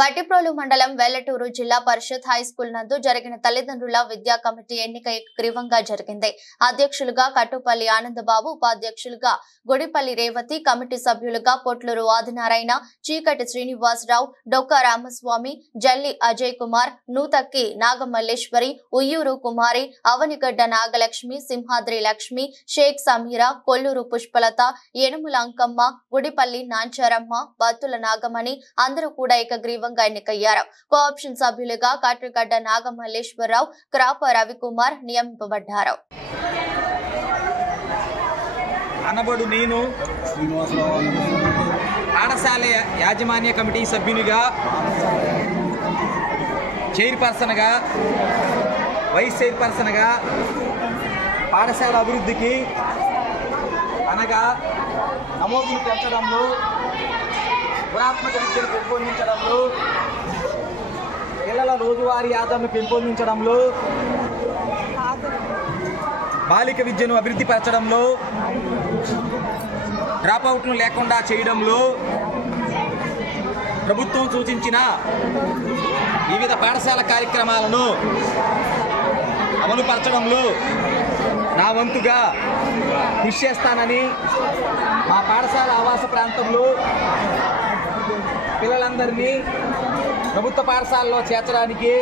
బట్టిప్రోలు మండలం వెల్లటూరు జిల్లా పరిషత్ high school నందు జరిగిన తల్లిదండ్రుల విద్యా కమిటీ ఎన్నిక ఏకగ్రీవంగా జరిగింది. అధ్యక్షులుగా కట్టుపల్లి ఆనందబాబు, ఉపాధ్యక్షులుగా గుడిపల్లి రేవతి, కమిటీ సభ్యులుగా పొట్లూరు ఆదినారాయణ, చీకటి శ్రీనివాసరావు, డొక్క రామస్వామి, జల్లి అజయ్ కుమార్, నూతక్కి నాగమల్లేశ్వరి, ఉయ్యూరు కుమారి, అవనిగడ్డ నాగలక్ష్మి, సింహాద్రి లక్ష్మి, షేక్ సమీరా, కొల్లూరు పుష్పలత, ఏనుముల అంకమ్మ, గుడిపల్లి నాంచారమ్మ, బత్తుల నాగమణి అందరూ కూడా ఏకగ్రీవంగా ఎన్నికయ్యారు. కోఆప్షన్ సభ్యులుగా కాట్రగడ్డ నాగమల్లేశ్వరరావు, క్రాప రవికుమార్ నియమింపబడ్డారు. అనబడు నేను పాఠశాల యాజమాన్య కమిటీ సభ్యునిగా, చైర్పర్సన్గా, వైస్ చైర్పర్సన్గా పాఠశాల అభివృద్ధికి అనగా నమోదులు పెంచడంలో, గుణాత్మక విద్యను పెంపొందించడంలో, పిల్లల రోజువారీ ఆదరణను పెంపొందించడంలో, బాలిక విద్యను అభివృద్ధి పరచడంలో, డ్రాపౌట్ను లేకుండా చేయడంలో, ప్రభుత్వం సూచించిన వివిధ పాఠశాల కార్యక్రమాలను అమలుపరచడంలో నా వంతుగా కృషి చేస్తానని, మా పాఠశాల ఆవాస ప్రాంతంలో పిల్లలందరినీ ప్రభుత్వ పాఠశాలలో చేర్చడానికి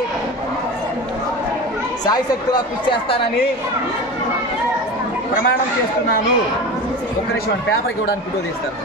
శాయశక్తులా కృషి చేస్తానని ప్రమాణం చేస్తున్నాను. ఒక్క నిమిషం పేపర్కి ఇవ్వడానికి ఫోటో తీస్తారు.